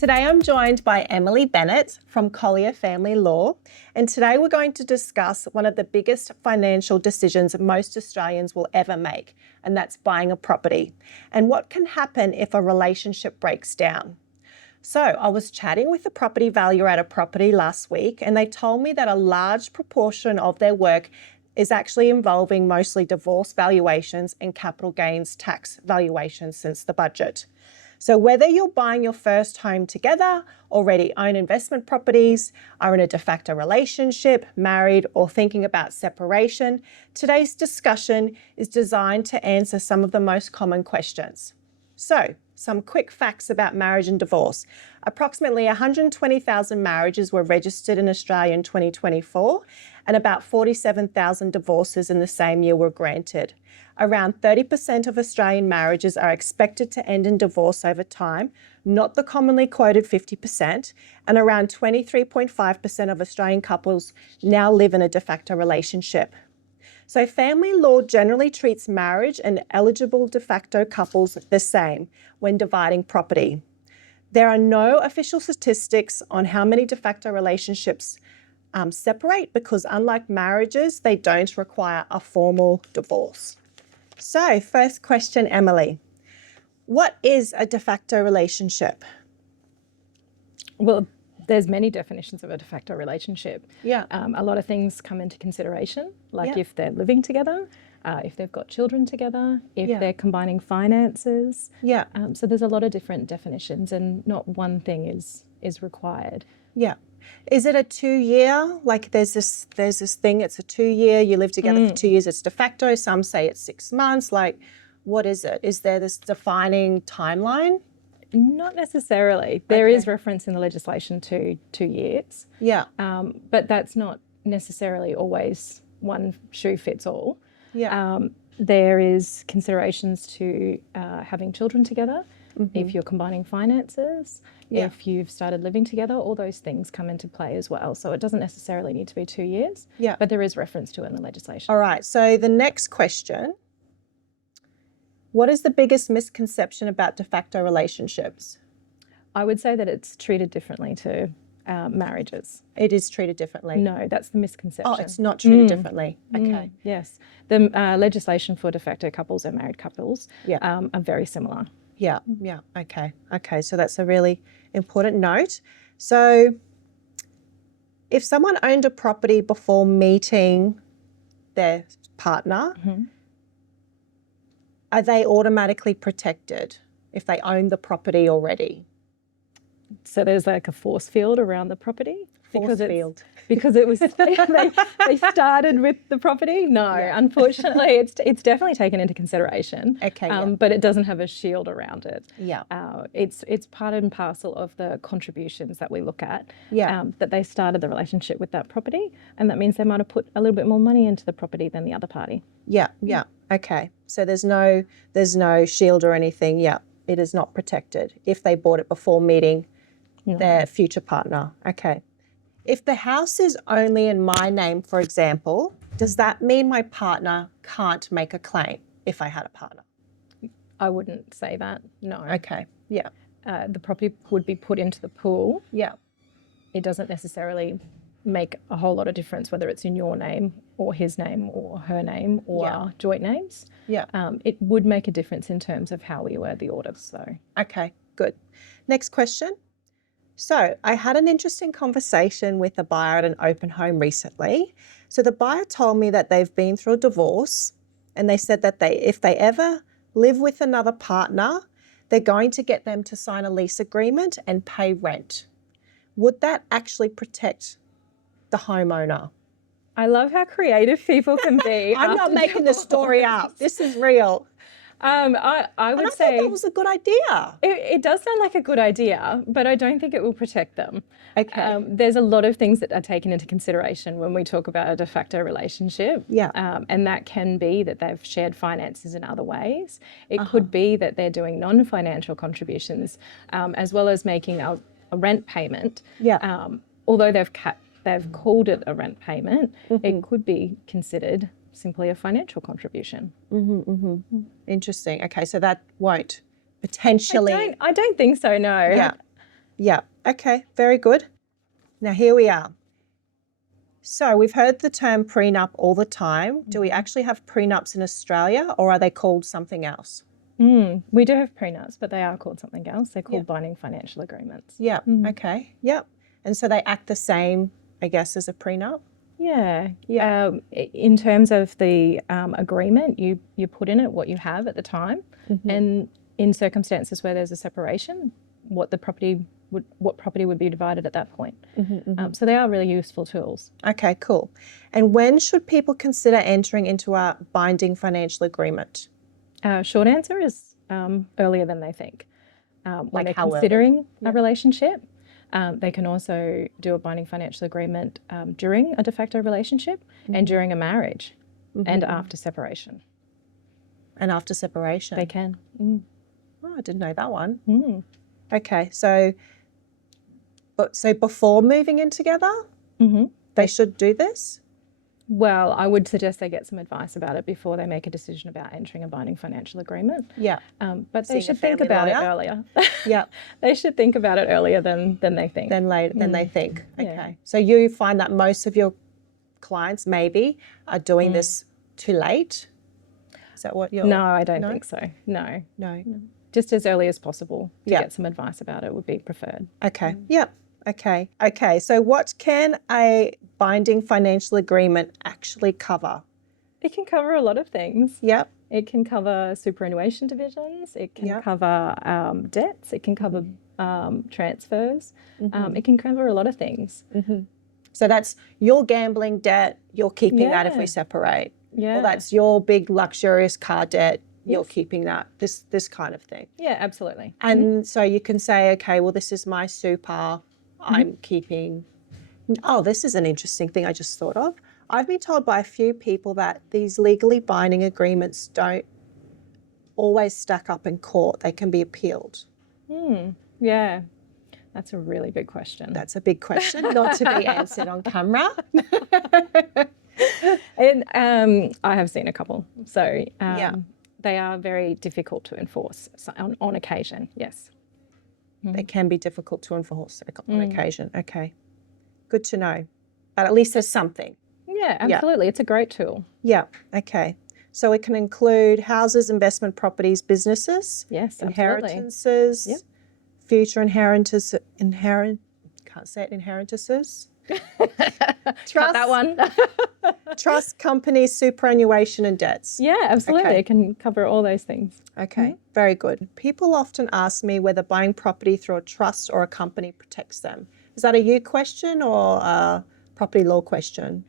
Today I'm joined by Emily Bennett from Collier Family Law, and today we're going to discuss one of the biggest financial decisions most Australians will ever make, and that's buying a property, and what can happen if a relationship breaks down. So I was chatting with the property valuer at a property last week, and they told me that a large proportion of their work is actually involving mostly divorce valuations and capital gains tax valuations since the budget. So whether you're buying your first home together, already own investment properties, are in a de facto relationship, married, or thinking about separation, today's discussion is designed to answer some of the most common questions. So, some quick facts about marriage and divorce. Approximately 120,000 marriages were registered in Australia in 2024, and about 47,000 divorces in the same year were granted. Around 30% of Australian marriages are expected to end in divorce over time, not the commonly quoted 50%, and around 23.5% of Australian couples now live in a de facto relationship. So family law generally treats marriage and eligible de facto couples the same when dividing property. There are no official statistics on how many de facto relationships separate because unlike marriages, they don't require a formal divorce. So first question, Emily. What is a de facto relationship? Well, there's many definitions of a de facto relationship. Yeah. A lot of things come into consideration, like Yeah. if they're living together, if they've got children together, if they're combining finances. Yeah. So there's a lot of different definitions and not one thing is required. Yeah. Is it a 2-year? Like there's this thing, it's a 2-year, you live together for 2 years, it's de facto. Some say it's 6 months. Like, what is it? Is there this defining timeline? Not necessarily. There is reference in the legislation to 2 years. Yeah. But that's not necessarily always one shoe fits all. Yeah. There is considerations to having children together, if you're combining finances, if you've started living together, all those things come into play as well. So it doesn't necessarily need to be 2 years, but there is reference to it in the legislation. All right, so the next question, what is the biggest misconception about de facto relationships? I would say that it's treated differently to marriages. It is treated differently? No, that's the misconception. Oh, it's not treated differently. Okay. Yes. The legislation for de facto couples and married couples are very similar. Yeah, yeah, okay. Okay, so that's a really important note. So if someone owned a property before meeting their partner, are they automatically protected if they own the property already? So there's like a force field around the property? Force field. Because it was they started with the property? No, unfortunately, it's definitely taken into consideration. Okay, but it doesn't have a shield around it. Yeah. It's part and parcel of the contributions that we look at. Yeah. That they started the relationship with that property, and that means they might have put a little bit more money into the property than the other party. Yeah, yeah. Okay. So there's no shield or anything. Yeah. It is not protected if they bought it before meeting their future partner. Okay. If the house is only in my name, for example, does that mean my partner can't make a claim if I had a partner? I wouldn't say that, no. Okay, yeah. The property would be put into the pool. Yeah. It doesn't necessarily make a whole lot of difference whether it's in your name or his name or her name or joint names. Yeah. It would make a difference in terms of how we word the order, so. Okay, good. Next question. So I had an interesting conversation with a buyer at an open home recently. So the buyer told me that they've been through a divorce, and they said that if they ever live with another partner, they're going to get them to sign a lease agreement and pay rent. Would that actually protect the homeowner? I love how creative people can be. I'm not making the story up. This is real. I would say say that was a good idea. It does sound like a good idea, but I don't think it will protect them. Okay. There's a lot of things that are taken into consideration when we talk about a de facto relationship. Yeah. And that can be that they've shared finances in other ways. It could be that they're doing non-financial contributions, as well as making a rent payment. Yeah. Although they've called it a rent payment, it could be considered simply a financial contribution. Interesting. Okay, so that won't potentially. I don't think so. No. Yeah. Yeah. Okay, very good. Now here we are. So we've heard the term prenup all the time. Do we actually have prenups in Australia, or are they called something else? We do have prenups, but they are called something else. They're called binding financial agreements. Yeah. Okay. Yep. And so they act the same, I guess, as a prenup? Yeah. In terms of the agreement, you put in it what you have at the time, and in circumstances where there's a separation, what property would be divided at that point. So they are really useful tools. Okay, cool. And when should people consider entering into a binding financial agreement? Short answer is earlier than they think. When they're how considering a relationship, they can also do a binding financial agreement during a de facto relationship and during a marriage and after separation. And after separation? They can. Oh, I didn't know that one. Okay, so before moving in together, they should do this? Well, I would suggest they get some advice about it before they make a decision about entering a binding financial agreement. Yeah. But they should think about it earlier. Yeah. They should think about it earlier than they think. Than they think. Okay. Yeah. So you find that most of your clients maybe are doing this too late? Is that what you're... No, I don't think so. No. Just as early as possible to get some advice about it would be preferred. Okay. Yep. Okay. So what can a binding financial agreement actually cover? It can cover a lot of things. Yep. It can cover superannuation divisions. It can cover debts. It can cover transfers. It can cover a lot of things. So that's your gambling debt, you're keeping that if we separate. Yeah. Or that's your big luxurious car debt, you're keeping that, this kind of thing. Yeah, absolutely. And so you can say, okay, well, this is my super, I'm keeping... Oh, this is an interesting thing I just thought of. I've been told by a few people that these legally binding agreements don't always stack up in court. They can be appealed. Yeah, that's a really big question. That's a big question, not to be answered on camera. And I have seen a couple. So they are very difficult to enforce on occasion, yes. They can be difficult to enforce on occasion. Okay, good to know. But at least there's something. Yeah, absolutely. It's a great tool. Yeah, okay. So it can include houses, investment properties, businesses, Yes, inheritances, future inheritances, inheritances. Trust that one. Trust companies, superannuation and debts. Yeah, absolutely. Okay. It can cover all those things. Okay, very good. People often ask me whether buying property through a trust or a company protects them. Is that a you question or a property law question?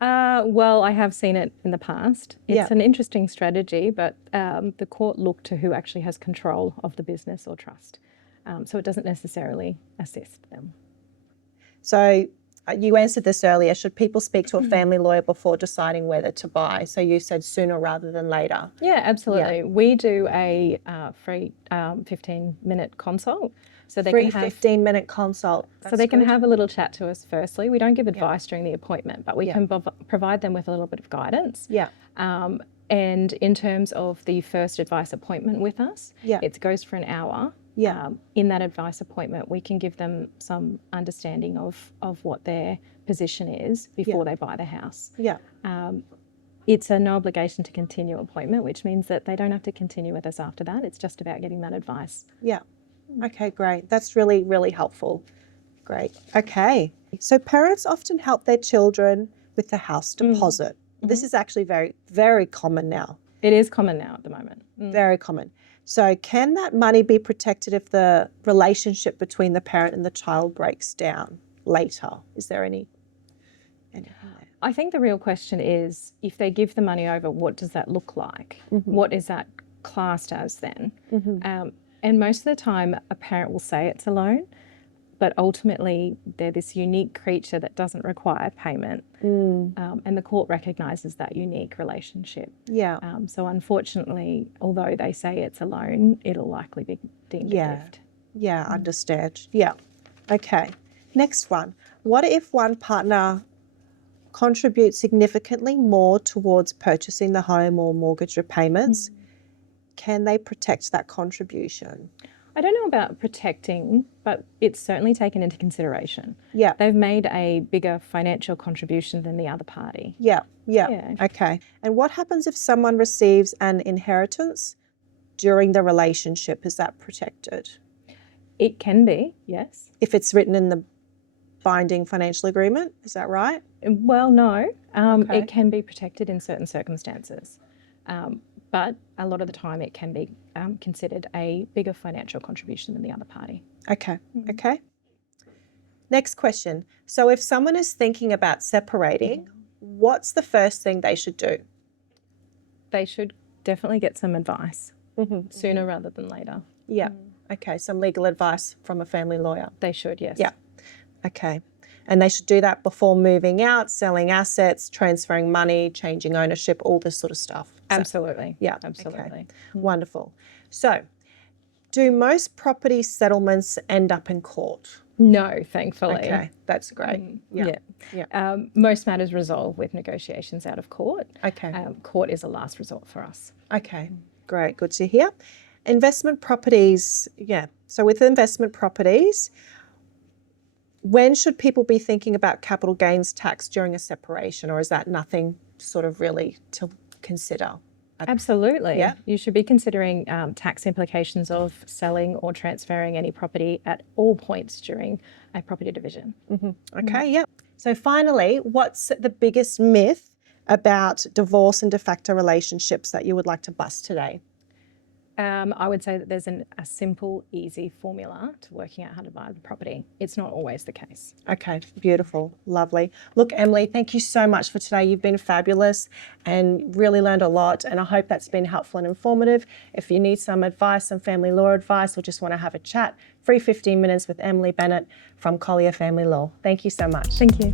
Well, I have seen it in the past. It's an interesting strategy, but the court look to who actually has control of the business or trust. So it doesn't necessarily assist them. So you answered this earlier. Should people speak to a family lawyer before deciding whether to buy? So you said sooner rather than later. Yeah, absolutely. Yeah. We do a free 15-minute consult. So they free can have 15-minute consult. That's so they can have a little chat to us firstly. We don't give advice during the appointment, but we can provide them with a little bit of guidance. Yeah. And in terms of the first advice appointment with us, it goes for an hour. Yeah. In that advice appointment, we can give them some understanding of what their position is before they buy the house. Yeah. It's a no obligation to continue appointment, which means that they don't have to continue with us after that. It's just about getting that advice. Yeah. Okay, great. That's really, really helpful. Great. Okay. So parents often help their children with the house deposit. This is actually very, very common now. It is common now at the moment. Very common. So can that money be protected if the relationship between the parent and the child breaks down later? Is there anything there? I think the real question is, if they give the money over, what does that look like? What is that classed as then? And most of the time, a parent will say it's a loan, but ultimately they're this unique creature that doesn't require payment. And the court recognises that unique relationship. Yeah. So unfortunately, although they say it's a loan, it'll likely be deemed a gift. Yeah, understand. Yeah. Okay. Next one. What if one partner contributes significantly more towards purchasing the home or mortgage repayments? Can they protect that contribution? I don't know about protecting, but it's certainly taken into consideration. Yeah. They've made a bigger financial contribution than the other party. Yeah. Yeah. Okay. And what happens if someone receives an inheritance during the relationship? Is that protected? It can be, yes. If it's written in the binding financial agreement, is that right? Well, no. Okay. It can be protected in certain circumstances. But a lot of the time it can be considered a bigger financial contribution than the other party. Okay. Okay. Next question. So if someone is thinking about separating, what's the first thing they should do? They should definitely get some advice sooner rather than later. Yeah. Okay. Some legal advice from a family lawyer. They should, yes. Yeah. Okay. And they should do that before moving out, selling assets, transferring money, changing ownership, all this sort of stuff. Absolutely. Yeah. Absolutely. Okay. Wonderful. So, do most property settlements end up in court? No, thankfully. Okay, that's great. Most matters resolve with negotiations out of court. Okay. Court is a last resort for us. Okay, great. Good to hear. Investment properties, yeah. So with investment properties, when should people be thinking about capital gains tax during a separation, or is that nothing sort of really to consider? Absolutely. Yeah. You should be considering tax implications of selling or transferring any property at all points during a property division. Okay, yeah. So finally, what's the biggest myth about divorce and de facto relationships that you would like to bust today? I would say that there's a simple, easy formula to working out how to buy the property. It's not always the case. Okay, beautiful, lovely. Look, Emily, thank you so much for today. You've been fabulous and really learned a lot, and I hope that's been helpful and informative. If you need some advice, some family law advice, or just want to have a chat, free 15 minutes with Emily Bennett from Collier Family Law. Thank you so much. Thank you.